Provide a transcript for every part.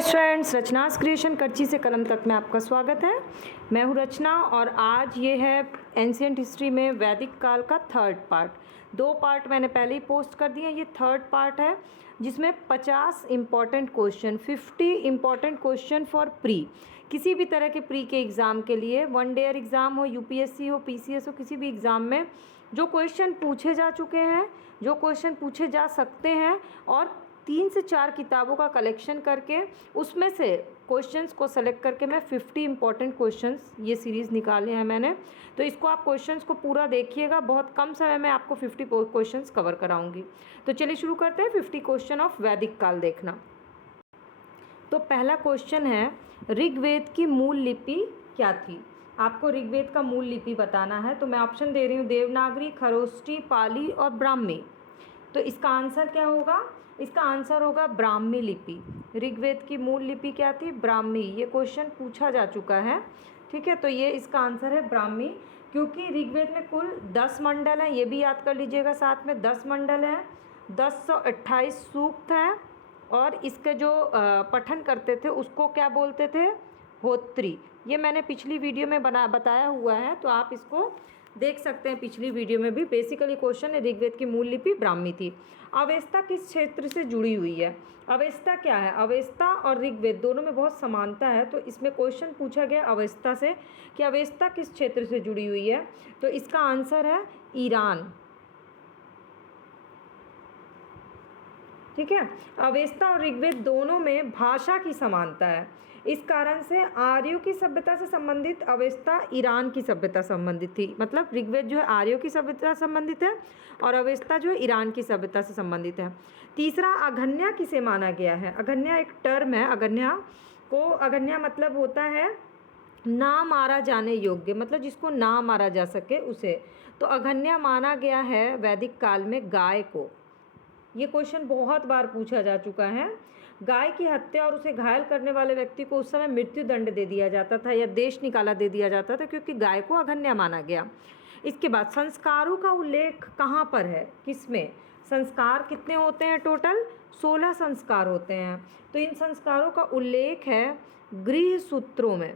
Friends, रचनास creation करची से कलम तक में आपका स्वागत है। मैं हूँ रचना और आज ये है एंशिएंट हिस्ट्री में वैदिक काल का थर्ड पार्ट। 2 पार्ट मैंने पहले ही पोस्ट कर दिए, ये थर्ड पार्ट है जिसमें 50 important question, 50 important question for pre, किसी भी तरह के प्री के एग्ज़ाम के लिए, 1 डे एग्ज़ाम हो, यूपीएससी हो, पीसीएस हो, किसी भी एग्ज़ाम में जो क्वेश्चन पूछे जा चुके हैं, जो क्वेश्चन पूछे जा सकते हैं और 3 से 4 किताबों का कलेक्शन करके उसमें से क्वेश्चंस को सेलेक्ट करके मैं 50 इम्पॉर्टेंट क्वेश्चंस ये सीरीज़ निकाले हैं मैंने। तो इसको आप क्वेश्चंस को पूरा देखिएगा, बहुत कम समय में आपको 50 क्वेश्चंस कवर कराऊंगी। तो चलिए शुरू करते हैं 50 क्वेश्चन ऑफ वैदिक काल देखना। तो पहला क्वेश्चन है, ऋग्वेद की मूल लिपि क्या थी? आपको ऋग्वेद का मूल लिपि बताना है। तो मैं ऑप्शन दे रही हूँ, देवनागरी, खरोष्टी, पाली और ब्राह्मी। तो इसका आंसर क्या होगा? इसका आंसर होगा ब्राह्मी लिपि। ऋग्वेद की मूल लिपि क्या थी? ब्राह्मी। ये क्वेश्चन पूछा जा चुका है, ठीक है। तो ये इसका आंसर है ब्राह्मी, क्योंकि ऋग्वेद में कुल 10 मंडल हैं, ये भी याद कर लीजिएगा साथ में, 10 मंडल हैं, 1028 सूक्त हैं और इसके जो पठन करते थे उसको क्या बोलते थे? होत्री। ये मैंने पिछली वीडियो में बताया हुआ है, तो आप इसको देख सकते हैं पिछली वीडियो में भी। बेसिकली क्वेश्चन है, ऋग्वेद की मूल लिपि ब्राह्मी थी। अवेस्ता किस क्षेत्र से जुड़ी हुई है? अवेस्ता क्या है? अवेस्ता और ऋग्वेद दोनों में बहुत समानता है, तो इसमें क्वेश्चन पूछा गया अवेस्ता से कि अवेस्ता किस क्षेत्र से जुड़ी हुई है। तो इसका आंसर है ईरान, ठीक है। अवेस्ता और ऋग्वेद दोनों में भाषा की समानता है, इस कारण से आर्यों की सभ्यता से संबंधित अवेस्ता ईरान की सभ्यता संबंधित थी। मतलब ऋग्वेद जो है आर्यों की सभ्यता से संबंधित है और अवेस्ता जो है ईरान की सभ्यता से संबंधित है। तीसरा, अगन्या किसे माना गया है? अगन्या एक टर्म है। अगन्या मतलब होता है ना मारा जाने योग्य, मतलब जिसको ना मारा जा सके उसे। तो अगन्या माना गया है वैदिक काल में गाय को। ये क्वेश्चन बहुत बार पूछा जा चुका है। गाय की हत्या और उसे घायल करने वाले व्यक्ति को उस समय मृत्यु दंड दे दिया जाता था या देश निकाला दे दिया जाता था, क्योंकि गाय को अगन्या माना गया। इसके बाद संस्कारों का उल्लेख कहाँ पर है? किसमें? संस्कार कितने होते हैं? टोटल 16 संस्कार होते हैं। तो इन संस्कारों का उल्लेख है गृह सूत्रों में,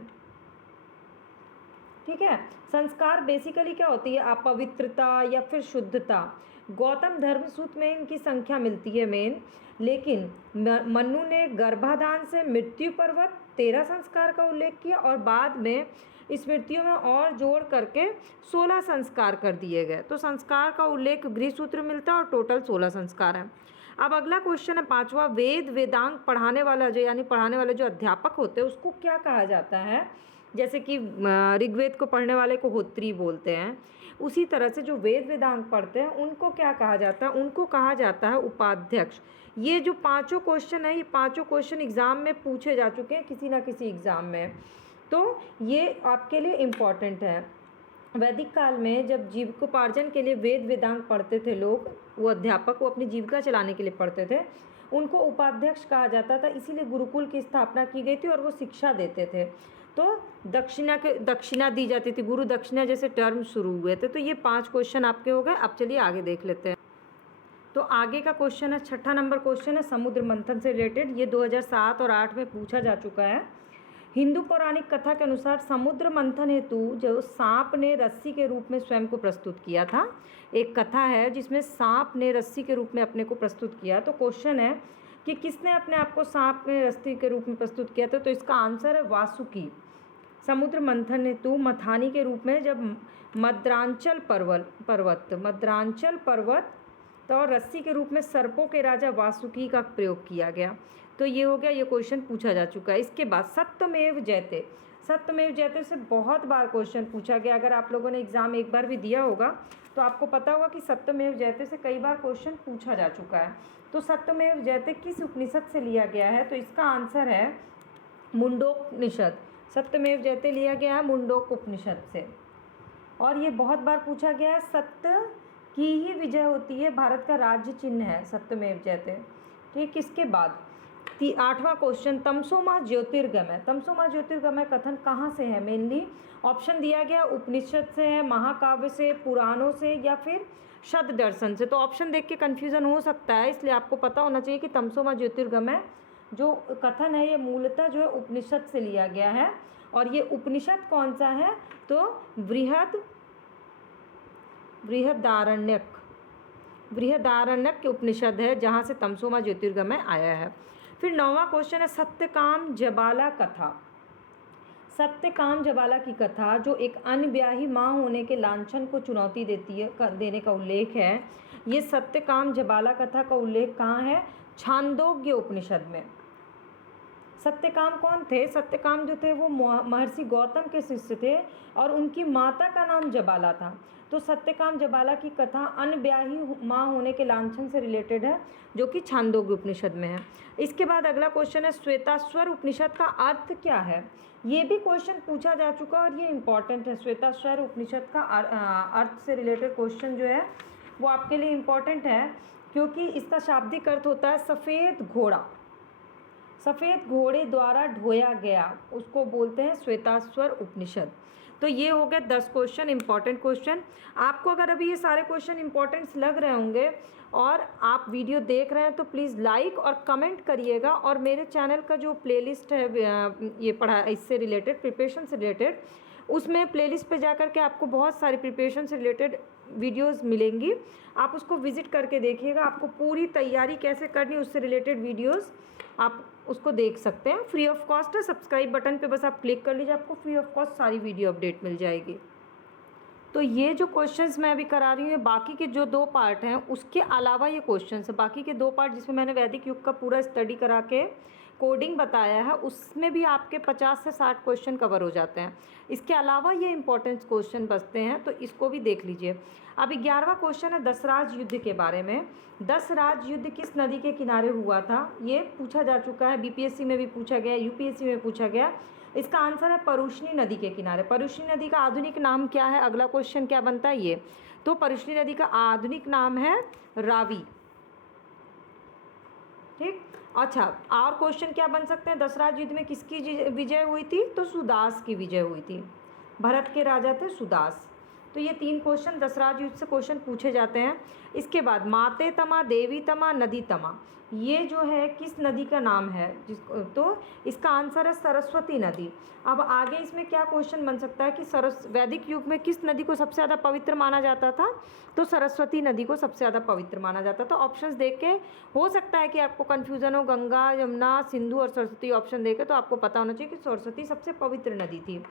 ठीक है। संस्कार बेसिकली क्या होती है? अपवित्रता या फिर शुद्धता। गौतम धर्मसूत्र में इनकी संख्या मिलती है मेन, लेकिन मनु ने गर्भाधान से मृत्यु पर्वत 13 संस्कार का उल्लेख किया और बाद में स्मृतियों में और जोड़ करके 16 संस्कार कर दिए गए। तो संस्कार का उल्लेख गृह सूत्र मिलता है और टोटल 16 संस्कार हैं। अब अगला क्वेश्चन है 5वां, वेदांग पढ़ाने वाला पढ़ाने वाले जो अध्यापक होते हैं उसको क्या कहा जाता है? जैसे कि ऋग्वेद को पढ़ने वाले को होत्री बोलते हैं, उसी तरह से जो वेदांग पढ़ते हैं उनको क्या कहा जाता है? उनको कहा जाता है उपाध्यक्ष। ये जो 5 क्वेश्चन है, ये 5 क्वेश्चन एग्ज़ाम में पूछे जा चुके हैं किसी ना किसी एग्ज़ाम में, तो ये आपके लिए इम्पॉर्टेंट है। वैदिक काल में जब जीविकोपार्जन के लिए वेदांग पढ़ते थे लोग, वो अध्यापक, वो अपनी जीविका चलाने के लिए पढ़ते थे, उनको उपाध्यक्ष कहा जाता था। इसीलिए गुरुकुल की स्थापना की गई थी और वो शिक्षा देते थे। तो दक्षिणा दी जाती थी, गुरु दक्षिणा जैसे टर्म शुरू हुए थे। तो ये 5 क्वेश्चन आपके हो गए। अब चलिए आगे देख लेते हैं। तो आगे का क्वेश्चन है, 6ठा नंबर क्वेश्चन है समुद्र मंथन से रिलेटेड। ये 2007 और 8 में पूछा जा चुका है। हिंदू पौराणिक कथा के अनुसार समुद्र मंथन हेतु जो सांप ने रस्सी के रूप में स्वयं को प्रस्तुत किया था, एक कथा है जिसमें सांप ने रस्सी के रूप में अपने को प्रस्तुत किया। तो क्वेश्चन है कि किसने अपने आप को सांप ने रस्सी के रूप में प्रस्तुत किया था? तो इसका आंसर है वासुकी। समुद्र मंथन हेतु मथानी के रूप में जब मद्रांचल पर्वत तो रस्सी के रूप में सर्पों के राजा वासुकी का प्रयोग किया गया। तो ये हो गया, ये क्वेश्चन पूछा जा चुका है। इसके बाद सत्यमेव जयते। सत्यमेव जयते से बहुत बार क्वेश्चन पूछा गया। अगर आप लोगों ने एग्ज़ाम एक बार भी दिया होगा तो आपको पता होगा कि सत्यमेव जयते से कई बार क्वेश्चन पूछा जा चुका है। तो सत्यमेव जयते किस उपनिषद से लिया गया है? तो इसका आंसर है मुंडोपनिषद। सत्यमेव जयते लिया गया है मुंडोक उपनिषद से। और ये बहुत बार पूछा गया है। सत्य की ही विजय होती है, भारत का राज्य चिन्ह है सत्यमेव जयते, ठीक। इसके बाद 8वां क्वेश्चन, तमसोमा ज्योतिर्गमय। तमसोमा ज्योतिर्गमय कथन कहाँ से है? मेनली ऑप्शन दिया गया उपनिषद से है, महाकाव्य से, पुराणों से या फिर शद दर्शन से। तो ऑप्शन देख के कन्फ्यूज़न हो सकता है, इसलिए आपको पता होना चाहिए कि तमसोमा ज्योतिर्गमय जो कथन है ये मूलतः जो है उपनिषद से लिया गया है। और ये उपनिषद कौन सा है? तो बृहदारण्यक के उपनिषद है, जहाँ से तमसोमा ज्योतिर्गमय आया है। फिर 9वां क्वेश्चन है सत्यकाम जबाला कथा। सत्यकाम जबाला की कथा जो एक अनब्याही माँ होने के लांछन को चुनौती देने का उल्लेख है। ये सत्यकाम जबाला कथा का उल्लेख कहाँ है? छांदोग्य उपनिषद में। सत्यकाम कौन थे? सत्यकाम जो थे वो महर्षि गौतम के शिष्य थे और उनकी माता का नाम जबाला था। तो सत्यकाम जबाला की कथा अनब्याही माँ होने के लांछन से रिलेटेड है, जो कि छांदोग्य उपनिषद में है। इसके बाद अगला क्वेश्चन है श्वेताश्वर उपनिषद का अर्थ क्या है? ये भी क्वेश्चन पूछा जा चुका और ये इंपॉर्टेंट है। श्वेताश्वर उपनिषद का अर्थ से रिलेटेड क्वेश्चन जो है वो आपके लिए इम्पॉर्टेंट है, क्योंकि इसका शाब्दिक अर्थ होता है सफ़ेद घोड़ा। सफ़ेद घोड़े द्वारा ढोया गया, उसको बोलते हैं श्वेताश्वर उपनिषद। तो ये हो गए 10 क्वेश्चन, इंपॉर्टेंट क्वेश्चन। आपको अगर अभी ये सारे क्वेश्चन इंपॉर्टेंट्स लग रहे होंगे और आप वीडियो देख रहे हैं तो प्लीज़ लाइक और कमेंट करिएगा। और मेरे चैनल का जो प्लेलिस्ट है ये पढ़ा इससे रिलेटेड, प्रिपरेशन से रिलेटेड, उसमें प्लेलिस्ट पे जाकर के आपको बहुत सारी प्रिपरेशन से रिलेटेड वीडियोस मिलेंगी। आप उसको विज़िट करके देखिएगा। आपको पूरी तैयारी कैसे करनी उससे रिलेटेड वीडियोस आप उसको देख सकते हैं। फ्री ऑफ कॉस्ट है। सब्सक्राइब बटन पे बस आप क्लिक कर लीजिए, आपको फ्री ऑफ कॉस्ट सारी वीडियो अपडेट मिल जाएगी। तो ये जो क्वेश्चंस मैं अभी करा रही हूँ, बाकी के जो 2 पार्ट हैं उसके अलावा ये क्वेश्चंस है। बाकी के 2 पार्ट जिसमें मैंने वैदिक युग का पूरा स्टडी करा के कोडिंग बताया है, उसमें भी आपके 50 से 60 क्वेश्चन कवर हो जाते हैं। इसके अलावा ये इंपॉर्टेंट क्वेश्चन बचते हैं, तो इसको भी देख लीजिए। अब 11वां क्वेश्चन है दसराज युद्ध के बारे में। दसराज युद्ध किस नदी के किनारे हुआ था? ये पूछा जा चुका है, बीपीएससी में भी पूछा गया, यूपीएससी में पूछा गया। इसका आंसर है परुष्णी नदी के किनारे। परुष्णी नदी का आधुनिक नाम क्या है? अगला क्वेश्चन क्या बनता है ये। तो परुष्णी नदी का आधुनिक नाम है रावी। ठीक, अच्छा, और क्वेश्चन क्या बन सकते हैं? दसराज युद्ध में किसकी विजय हुई थी? तो सुदास की विजय हुई थी। भरत के राजा थे सुदास। तो ये 3 क्वेश्चन दसराज युद्ध से क्वेश्चन पूछे जाते हैं। इसके बाद माते तमा, देवी तमा, नदी तमा, ये जो है किस नदी का नाम है? तो इसका आंसर है सरस्वती नदी। अब आगे इसमें क्या क्वेश्चन बन सकता है कि वैदिक युग में किस नदी को सबसे ज़्यादा पवित्र माना जाता था? तो सरस्वती नदी को सबसे ज़्यादा पवित्र माना जाता था। ऑप्शंस देख के हो सकता है कि आपको कन्फ्यूज़न हो, गंगा, यमुना, सिंधु और सरस्वती ऑप्शन देके, तो आपको पता होना चाहिए कि सरस्वती सबसे पवित्र नदी थी।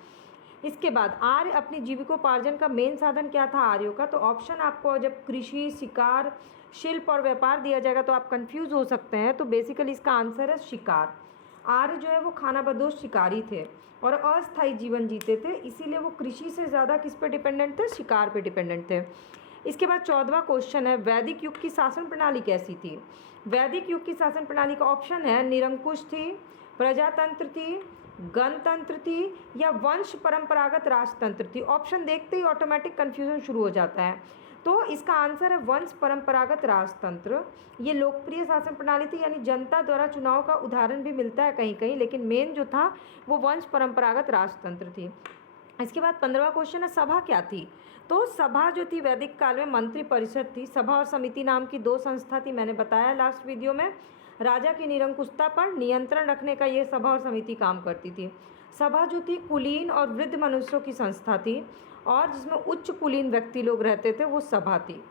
इसके बाद आर्य अपनी जीविकोपार्जन का मेन साधन क्या था आर्यों का? तो ऑप्शन आपको जब कृषि, शिकार, शिल्प और व्यापार दिया जाएगा तो आप कंफ्यूज हो सकते हैं। तो बेसिकली इसका आंसर है शिकार। आर्य जो है वो खानाबदोश शिकारी थे और अस्थायी जीवन जीते थे, इसीलिए वो कृषि से ज़्यादा किस पे डिपेंडेंट थे? शिकार पे डिपेंडेंट थे। इसके बाद 14वां क्वेश्चन है वैदिक युग की शासन प्रणाली कैसी थी? वैदिक युग की शासन प्रणाली का ऑप्शन है निरंकुश थी, प्रजातंत्र थी, गणतंत्र थी या वंश परंपरागत राजतंत्र थी। ऑप्शन देखते ही ऑटोमेटिक कन्फ्यूजन शुरू हो जाता है। तो इसका आंसर है वंश परंपरागत राजतंत्र। ये लोकप्रिय शासन प्रणाली थी, यानी जनता द्वारा चुनाव का उदाहरण भी मिलता है कहीं कहीं, लेकिन मेन जो था वो वंश परंपरागत राजतंत्र थी। इसके बाद 15वां क्वेश्चन है सभा क्या थी? तो सभा जो थी वैदिक काल में मंत्री परिषद थी। सभा और समिति नाम की 2 संस्था थी, मैंने बताया लास्ट वीडियो में। राजा की निरंकुशता पर नियंत्रण रखने का ये सभा और समिति काम करती थी। सभा जो थी कुलीन और वृद्ध मनुष्यों की संस्था थी और जिसमें उच्च कुलीन व्यक्ति लोग रहते थे, वो सभा थी।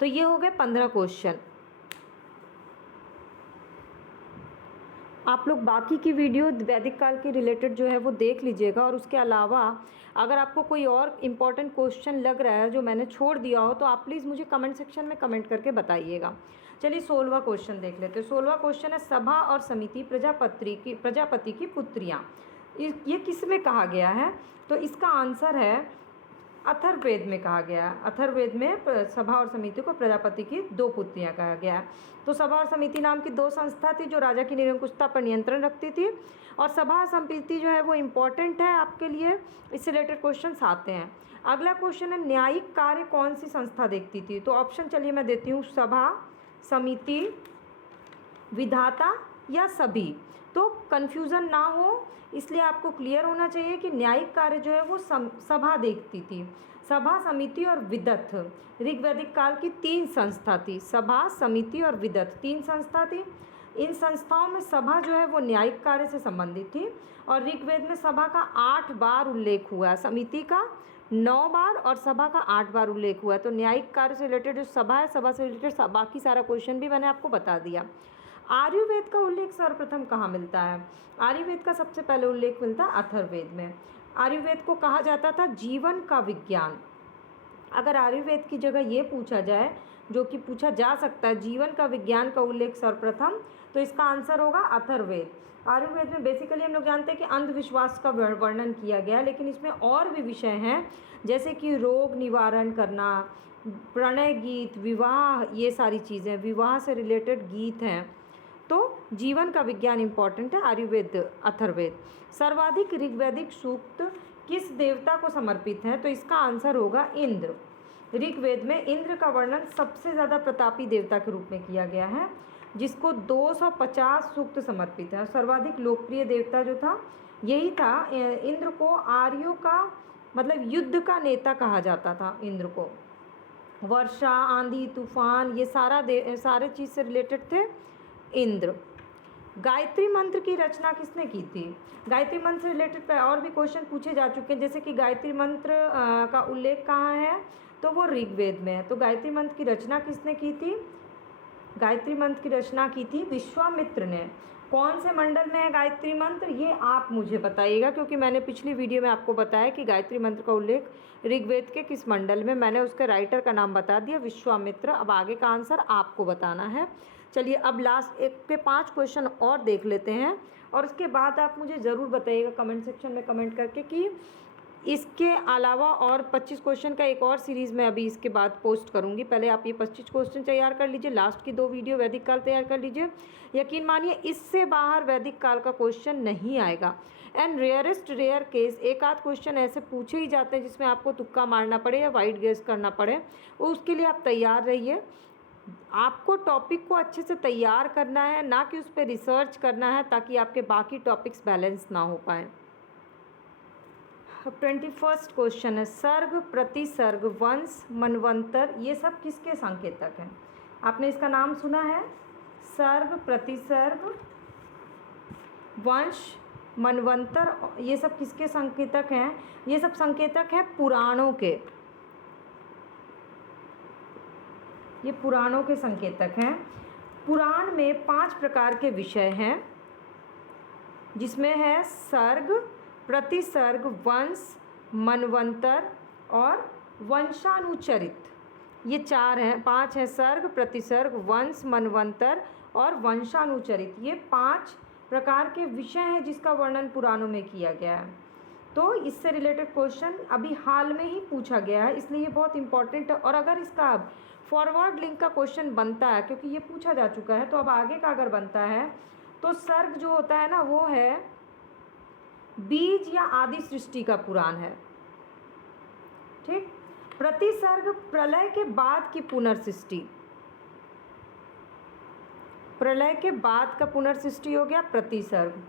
तो ये हो गए 15 क्वेश्चन। आप लोग बाकी की वीडियो वैदिक काल के रिलेटेड जो है वो देख लीजिएगा। और उसके अलावा अगर आपको कोई और इम्पॉर्टेंट क्वेश्चन लग रहा है जो मैंने छोड़ दिया हो, तो आप प्लीज़ मुझे कमेंट सेक्शन में कमेंट करके बताइएगा। चलिए 16वां क्वेश्चन देख लेते हैं। 16वां क्वेश्चन है सभा और समिति प्रजापति की पुत्रियाँ, ये किस में कहा गया है? तो इसका आंसर है अथर्ववेद में कहा गया है। अथर्ववेद में सभा और समिति को प्रजापति की 2 पुत्रियां कहा गया है। तो सभा और समिति नाम की 2 संस्था थी जो राजा की निरंकुशता पर नियंत्रण रखती थी। और सभा समिति जो है वो इम्पॉर्टेंट है आपके लिए, इससे रिलेटेड क्वेश्चन आते हैं। अगला क्वेश्चन है न्यायिक कार्य कौन सी संस्था देखती थी? तो ऑप्शन चलिए मैं देती हूँ, सभा, समिति, विधाता या सभी। तो कन्फ्यूज़न ना हो इसलिए आपको क्लियर होना चाहिए कि न्यायिक कार्य जो है वो सभा देखती थी। सभा, समिति और विदथ ऋग्वैदिक काल की 3 संस्था थी। सभा, समिति और विदथ 3 संस्था थी। इन संस्थाओं में सभा जो है वो न्यायिक कार्य से संबंधित थी। और ऋग्वेद में सभा का 8 बार उल्लेख हुआ है, समिति का 9 बार और सभा का 8 बार उल्लेख हुआ है। तो न्यायिक कार्य से रिलेटेड जो सभा है, सभा से रिलेटेड बाकी सारा क्वेश्चन भी मैंने आपको बता दिया। आयुर्वेद का उल्लेख सर्वप्रथम कहाँ मिलता है? आयुर्वेद का सबसे पहले उल्लेख मिलता है अथर्ववेद में। आयुर्वेद को कहा जाता था जीवन का विज्ञान। अगर आयुर्वेद की जगह ये पूछा जाए, जो कि पूछा जा सकता है, जीवन का विज्ञान का उल्लेख सर्वप्रथम, तो इसका आंसर होगा अथर्ववेद। आयुर्वेद में बेसिकली हम लोग जानते हैं कि अंधविश्वास का वर्णन किया गया, लेकिन इसमें और भी विषय हैं, जैसे कि रोग निवारण करना, प्रणय गीत, विवाह, ये सारी चीज़ें, विवाह से रिलेटेड गीत हैं। तो जीवन का विज्ञान इंपॉर्टेंट है, आयुर्वेद, अथर्ववेद। सर्वाधिक ऋग्वैदिक सूक्त किस देवता को समर्पित हैं? तो इसका आंसर होगा इंद्र। ऋग्वेद में इंद्र का वर्णन सबसे ज़्यादा प्रतापी देवता के रूप में किया गया है, जिसको 250 सूक्त समर्पित है। सर्वाधिक लोकप्रिय देवता जो था यही था। इंद्र को आर्यों का मतलब युद्ध का नेता कहा जाता था। इंद्र को वर्षा, आंधी, तूफान, ये सारे चीज़ से रिलेटेड थे इंद्र। गायत्री मंत्र की रचना किसने की थी? गायत्री मंत्र से रिलेटेड और भी क्वेश्चन पूछे जा चुके हैं, जैसे कि गायत्री मंत्र का उल्लेख कहाँ है? तो वो ऋग्वेद में है। तो गायत्री मंत्र की रचना किसने की थी? गायत्री मंत्र की रचना की थी विश्वामित्र ने। कौन से मंडल में है गायत्री मंत्र, ये आप मुझे बताइएगा, क्योंकि मैंने पिछली वीडियो में आपको बताया कि गायत्री मंत्र का उल्लेख ऋग्वेद के किस मंडल में। मैंने उसके राइटर का नाम बता दिया, विश्वामित्र। अब आगे का आंसर आपको बताना है। चलिए अब लास्ट एक पे 5 क्वेश्चन और देख लेते हैं, और उसके बाद आप मुझे ज़रूर बताइएगा कमेंट सेक्शन में कमेंट करके कि इसके अलावा और 25 क्वेश्चन का एक और सीरीज़ मैं अभी इसके बाद पोस्ट करूंगी। पहले आप ये 25 क्वेश्चन तैयार कर लीजिए, लास्ट की 2 वीडियो वैदिक काल तैयार कर लीजिए। यकीन मानिए इससे बाहर वैदिक काल का क्वेश्चन नहीं आएगा। एंड रेयर केस एक आध क्वेश्चन ऐसे पूछे ही जाते हैं जिसमें आपको तुक्का मारना पड़े या वाइड गेस करना पड़े, उसके लिए आप तैयार रहिए। आपको टॉपिक को अच्छे से तैयार करना है, ना कि उस पर रिसर्च करना है, ताकि आपके बाकी टॉपिक्स बैलेंस ना हो पाए। 21st क्वेश्चन है, सर्ग, प्रतिसर्ग, वंश, मनवंतर, ये सब किसके संकेतक हैं? आपने इसका नाम सुना है? सर्ग, प्रतिसर्ग, वंश, मनवंतर, ये सब किसके संकेतक हैं? ये सब संकेतक हैं पुराणों के। ये पुराणों के संकेतक हैं। पुराण में 5 प्रकार के विषय हैं, जिसमें है सर्ग, प्रतिसर्ग, वंश, मनवंतर और वंशानुचरित। ये 4 हैं, 5 हैं, सर्ग, प्रतिसर्ग, वंश, मनवंतर और वंशानुचरित। ये 5 प्रकार के विषय हैं जिसका वर्णन पुराणों में किया गया है। तो इससे रिलेटेड क्वेश्चन अभी हाल में ही पूछा गया है, इसलिए ये बहुत इंपॉर्टेंट है। और अगर इसका अब फॉरवर्ड लिंक का क्वेश्चन बनता है, क्योंकि ये पूछा जा चुका है, तो अब आगे का अगर बनता है तो सर्ग जो होता है ना, वो है बीज या आदि सृष्टि का पुराण है, ठीक। प्रतिसर्ग प्रलय के बाद की पुनर्सृष्टि, प्रलय के बाद का पुनर्सृष्टि हो गया प्रतिसर्ग।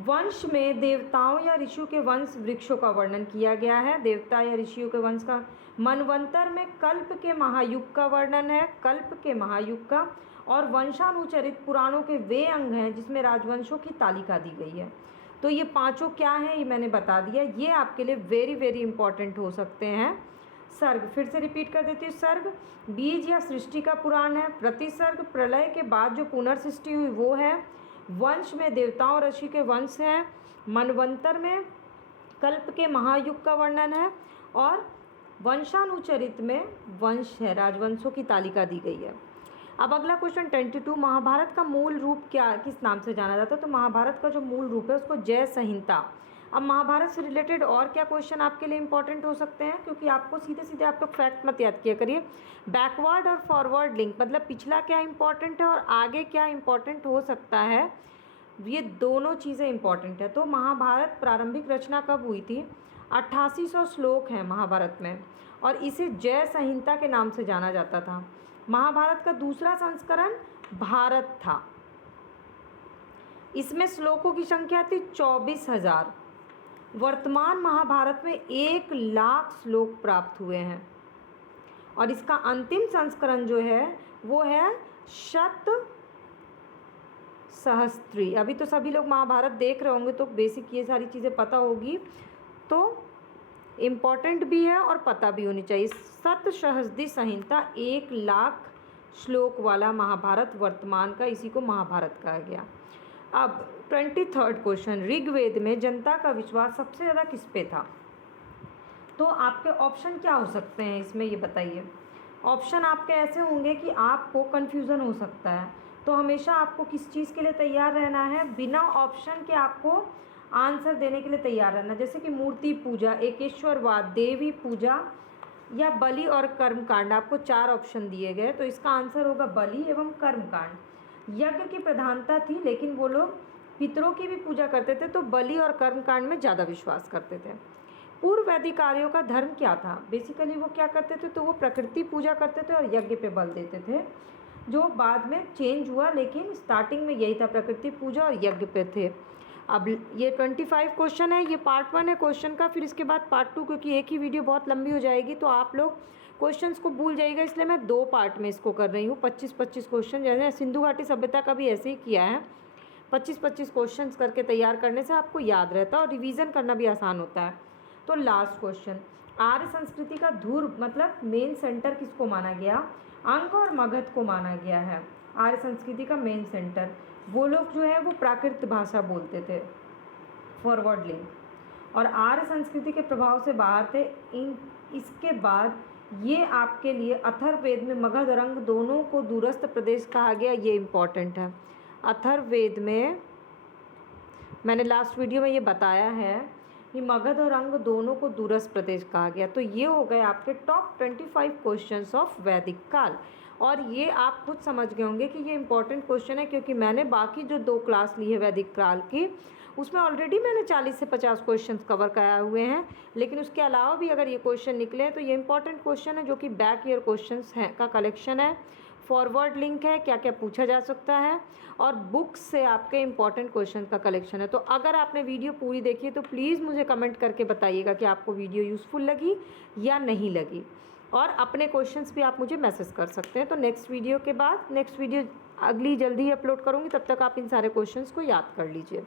वंश में देवताओं या ऋषियों के वंश वृक्षों का वर्णन किया गया है, देवता या ऋषियों के वंश का। मनवंतर में कल्प के महायुग का वर्णन है, कल्प के महायुग का। और वंशानुचरित पुराणों के वे अंग हैं जिसमें राजवंशों की तालिका दी गई है। तो ये 5 क्या हैं ये मैंने बता दिया, ये आपके लिए वेरी वेरी इंपॉर्टेंट हो सकते हैं। सर्ग फिर से रिपीट कर देती हूँ, सर्ग बीज या सृष्टि का पुराण है, प्रतिसर्ग प्रलय के बाद जो पुनर्सृष्टि हुई वो है, वंश में देवताओं ऋषि के वंश हैं, मनवंतर में कल्प के महायुग का वर्णन है, और वंशानुचरित में वंश है, राजवंशों की तालिका दी गई है। अब अगला क्वेश्चन 22, महाभारत का मूल रूप क्या, किस नाम से जाना जाता है? तो महाभारत का जो मूल रूप है उसको जय संहिता। अब महाभारत से रिलेटेड और क्या क्वेश्चन आपके लिए इंपॉर्टेंट हो सकते हैं, क्योंकि आपको सीधे सीधे आप लोग फैक्ट मत याद किया करिए, बैकवर्ड और फॉरवर्ड लिंक, मतलब पिछला क्या इंपॉर्टेंट है और आगे क्या इंपॉर्टेंट हो सकता है, ये दोनों चीज़ें इंपॉर्टेंट है। तो महाभारत प्रारंभिक रचना कब हुई थी? 8800 श्लोक हैं महाभारत में, और इसे जय संहिता के नाम से जाना जाता था। महाभारत का दूसरा संस्करण भारत था, इसमें श्लोकों की संख्या थी 24,000। वर्तमान महाभारत में 1 लाख श्लोक प्राप्त हुए हैं, और इसका अंतिम संस्करण जो है वो है सहस्त्री। अभी तो सभी लोग महाभारत देख रहे होंगे तो बेसिक ये सारी चीज़ें पता होगी, तो इम्पॉर्टेंट भी है और पता भी होनी चाहिए। सतसहस्त्री संहिता 1,00,000 श्लोक वाला महाभारत वर्तमान का, इसी को महाभारत कहा गया। अब 23rd क्वेश्चन, ऋग्वेद में जनता का विश्वास सबसे ज़्यादा किस पे था? तो आपके ऑप्शन क्या हो सकते हैं इसमें, ये बताइए। ऑप्शन आपके ऐसे होंगे कि आपको कन्फ्यूज़न हो सकता है, तो हमेशा आपको किस चीज़ के लिए तैयार रहना है? बिना ऑप्शन के आपको आंसर देने के लिए तैयार रहना। जैसे कि मूर्ति पूजा, एकेश्वरवाद, देवी पूजा या बलि और कर्मकांड। आपको 4 ऑप्शन दिए गए, तो इसका आंसर होगा बलि एवं कर्मकांड। यज्ञ की प्रधानता थी, लेकिन वो लोग पितरों की भी पूजा करते थे, तो बलि और कर्मकांड में ज़्यादा विश्वास करते थे। पूर्व वैदिक आर्यों का धर्म क्या था? बेसिकली वो क्या करते थे, तो वो प्रकृति पूजा करते थे और यज्ञ पे बल देते थे, जो बाद में चेंज हुआ, लेकिन स्टार्टिंग में यही था, प्रकृति पूजा और यज्ञ पे थे। अब ये 25 क्वेश्चन है, ये पार्ट 1 है क्वेश्चन का, फिर इसके बाद पार्ट 2, क्योंकि एक ही वीडियो बहुत लंबी हो जाएगी तो आप लोग क्वेश्चंस को भूल जाइएगा, इसलिए मैं 2 पार्ट में इसको कर रही हूँ। 25-25 क्वेश्चन, जैसे सिंधु घाटी सभ्यता का भी ऐसे ही किया है। 25-25 क्वेश्चन करके तैयार करने से आपको याद रहता है और रिवीजन करना भी आसान होता है। तो लास्ट क्वेश्चन, आर्य संस्कृति का धुर मतलब मेन सेंटर किसको माना गया? अंग और मगध को माना गया है आर्य संस्कृति का मेन सेंटर। वो लोग जो है वो प्राकृत भाषा बोलते थे, फॉरवर्ड लिंक, और आर्य संस्कृति के प्रभाव से बाहर थे। इसके बाद ये आपके लिए अथर्ववेद में मगध और अंग दोनों को दूरस्थ प्रदेश कहा गया, ये इम्पॉर्टेंट है। अथर्ववेद में मैंने लास्ट वीडियो में ये बताया है कि मगध और अंग दोनों को दूरस्थ प्रदेश कहा गया। तो ये हो गए आपके टॉप 25 क्वेश्चंस ऑफ वैदिक काल, और ये आप खुद समझ गए होंगे कि ये इंपॉर्टेंट क्वेश्चन है, क्योंकि मैंने बाकी जो 2 क्लास ली है वैदिक काल की, उसमें ऑलरेडी मैंने 40 से 50 क्वेश्चंस कवर कराए हुए हैं, लेकिन उसके अलावा भी अगर ये क्वेश्चन निकले तो ये इंपॉर्टेंट क्वेश्चन है, जो कि बैक ईयर क्वेश्चंस हैं का कलेक्शन है। फॉरवर्ड लिंक है, क्या क्या पूछा जा सकता है, और बुक्स से आपके इंपॉर्टेंट क्वेश्चन का कलेक्शन है। तो अगर आपने वीडियो पूरी देखी है तो प्लीज़ मुझे कमेंट करके बताइएगा कि आपको वीडियो यूज़फुल लगी या नहीं लगी, और अपने क्वेश्चंस भी आप मुझे मैसेज कर सकते हैं। तो नेक्स्ट वीडियो अगली जल्दी ही अपलोड करूँगी, तब तक आप इन सारे क्वेश्चंस को याद कर लीजिए।